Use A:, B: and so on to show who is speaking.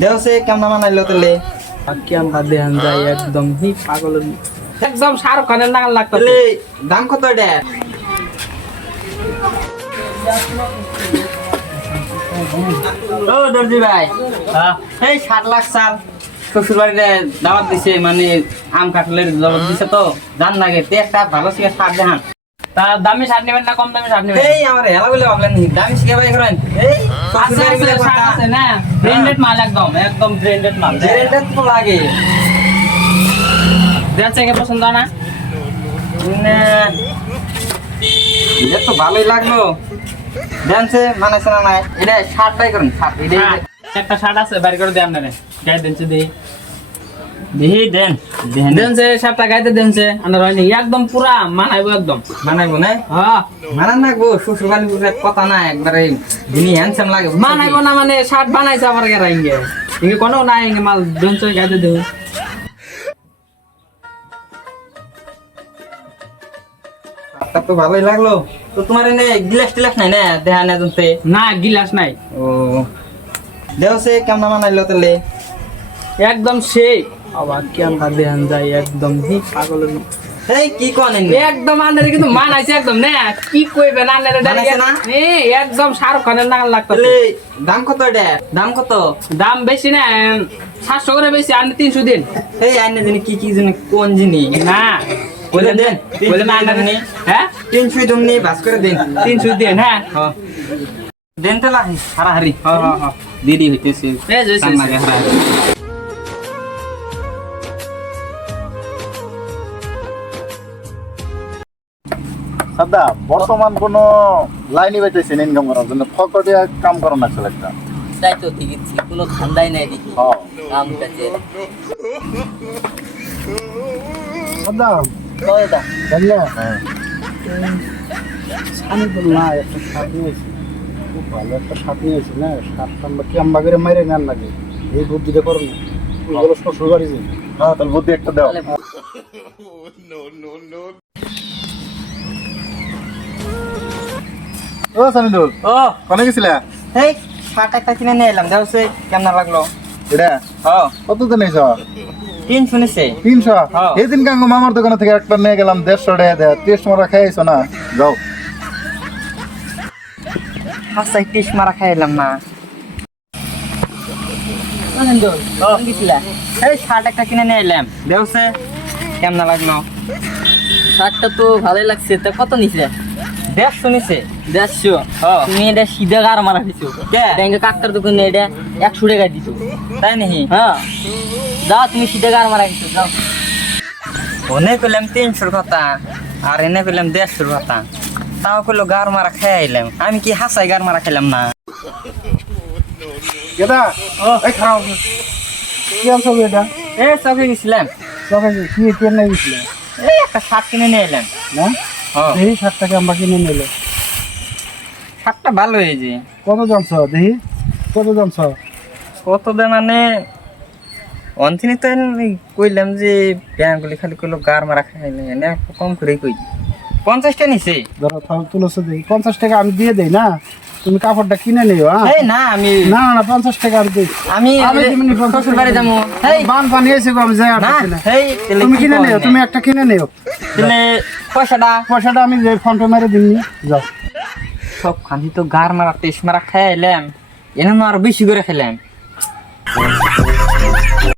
A: দেওছে কেমন মানাইলো তাহলে?
B: বাকি আমরা দেহান যাই একদম। হি পাগল। একদম শাহরুখ খানের নাগাল লাগতো।
A: তাহলে দাম কত এটা? ও দর্জি ভাই। এই সাত লাখ সাল শ্বশুর বাড়িতে দাওয়াত দিছে মানে আম কাঁঠালের দাওয়াত দিছে তো। জান লাগে তে একটা ভালো শিখে সার দেখান।
B: তা দামি শার্ট নেবেন না কম দামি শার্ট নেবেন?
A: এই আমার হেলা বলে ভাবলেন দামি শিখে ভাই করেন। এই
B: আছে আছে শার্ট আছে না ব্র্যান্ডেড মাল একদম একদম ব্র্যান্ডেড মাল
A: এটা তো লাগে।
B: দেখছে কে পছন্দ হয় না?
A: না। এটা তো ভালোই লাগল। ড্যান্সে মানাইছে না নাই। এটা শার্টটাই করেন শার্ট। এটা
B: হ্যাঁ, একটা শার্ট আছে বাইরে করে দেন না গায়ে দেনছে দেই
A: দিহি দেন দেন
B: দেনছে শার্টটা গাইতে দেনছে আনার হয়নি একদম পুরা মানাইবো একদম।
A: মানাইবো না?
B: হ্যাঁ।
A: মানান নাকবো শ্বশুর বাড়ি কথা না একবারে যিনি হ্যান্ডসাম লাগে
B: মানাইবো না মানে শার্ট বানাইছে আবার গেরা ইঙ্গে। ইঙ্গে কোনো না ইঙ্গে মাল দেনছে গাইতে দেও
A: শার্টটা তো ভালোই লাগল। তো তোমার এনে গ্লাস টিলাস নাই না দেহা না জনতে?
B: না গিলাস নাই।
A: ও। দেওছে কেমন মানাইলো তাহলে?
B: একদম সেই। আবার কি আমরা দেহান যাই একদম হি পাগল
A: এই কি কোন
B: একদম আন্দারে কিন্তু মানাইছে একদম না কি কইবেন আন্দারে
A: মানাইছে না?
B: এ একদম শাহরুখ খানের নাগাল লাগতো
A: তাহলে দাম কত এটা? দাম কত?
B: দাম বেশি না সাতশো করে বেশি আর তিনশো দিন।
A: এই আইনে যিনি কি কি যিনি কোন যিনি
B: না
A: বলে দেন
B: বলে না আন্দারে
A: তিনশো
B: হ্যাঁ
A: তিনশো তুমি বাস করে দিন।
B: তিনশো দিন হ্যাঁ।
A: হ্যাঁ। দেন তালা হারাহারি। হ্যাঁ হ্যাঁ দিদি হইতেছে।
B: এই এই
A: হারাহারি।
C: সাদা বর্তমান কোন লাইনে বেঁচেছেন ইনকাম করার জন্য। ফকটিয়া কাম করেন না একটা।
D: তাই তো দেখেছি কোনো ধান্দাই নাই দেখি।
C: হ্যাঁ
D: কাম কাজে।
C: সাদা
D: কয় দা?
C: জানলে আমি তো না একটা সাপ নিয়েছি খুব ভালো একটা সাপ নিয়েছি না? সাপটা আমরা কি আম্বা করে মাইরে নেন লাগে এই বুদ্ধিটা করো না। বলো শ্বশুর বাড়ি যাই হ্যাঁ তাহলে বুদ্ধি একটা দাও। ও সানিদুল
A: ও।
C: কোনে গেছিলে?
A: একটা কিনে নিয়ে এলাম দেওছে কেমন লাগল?
C: এটা?
A: হ্যাঁ
C: কত দিন নিয়েছ
A: তিন শুনেছে।
C: তিনশো। এই দিন কাঙ্গ মামার দোকানে থেকে একটা নিয়ে গেলাম দেড়শো টাকা দেয়। টেস্ট মারা খাইছো না? যাও।
A: টিস মারা খাই এলাম না এই শার্ট একটা কিনে নিয়ে এলাম। দেওছে কেমন লাগল?
D: শার্টটা তো ভালোই লাগছে তা কত নিছে?
A: দেড় শুনেছে?
D: দেড়শো। তুমি এটা সিধা গার মারা দিছো।
A: কে?
D: ব্যাংকে কাকটার দোকানে এটা একশো টাকা দিছো।
A: তাই নাকি?
D: হ্যাঁ যাও তুমি সিধা গার মারা দিছো যাও।
A: ওনে করলাম তিনশোর কথা আর এনে করলাম দেড়শোর কথা। তাও করল গার মারা খাই এলাম আমি কি হাসাই গার মারা খেলাম না?
C: কেদা এই খাও। কি আনছো এটা?
A: এ চকে গেছিলাম।
C: তোকে কি কেন গেছিলে?
A: এই একটা শার্ট কিনে নিয়ে এলাম।
C: না?
A: হ্যাঁ।
C: শাকটাকে শার্টটাকে আমরা কিনে নিলে।
A: শাকটা ভালো হয়েছে
C: কত জানছ দেখি কত জানছ
A: কত দে মানে অন্তিনি তো কইলাম যে ব্যাংকগুলি খালি কইলো গার মারা খাই এনে কম করে কই। পঞ্চাশটা নিছে।
C: ধরো তুলেছো দেখি পঞ্চাশ টাকা আমি দিয়ে দেই না? তুমি কাপড়টা কিনে নিও হ্যাঁ?
A: এই না আমি
C: না না পঞ্চাশ টাকা দিই।
A: আমি
C: আমি তেমনি
A: শ্বশুর বাড়ি যাব। এই
C: বান বানিয়েছি গো আমি যাই
A: না এই
C: তুমি কিনে নিও তুমি একটা কিনে নিও।
A: তাহলে পয়সাটা
C: পয়সাটা আমি যে ফোন পে মেরে দিমনি যাও।
A: সব খালি তো গার মারা তেস মারা খাইলাম। এনে আর বেশি করে খেলাম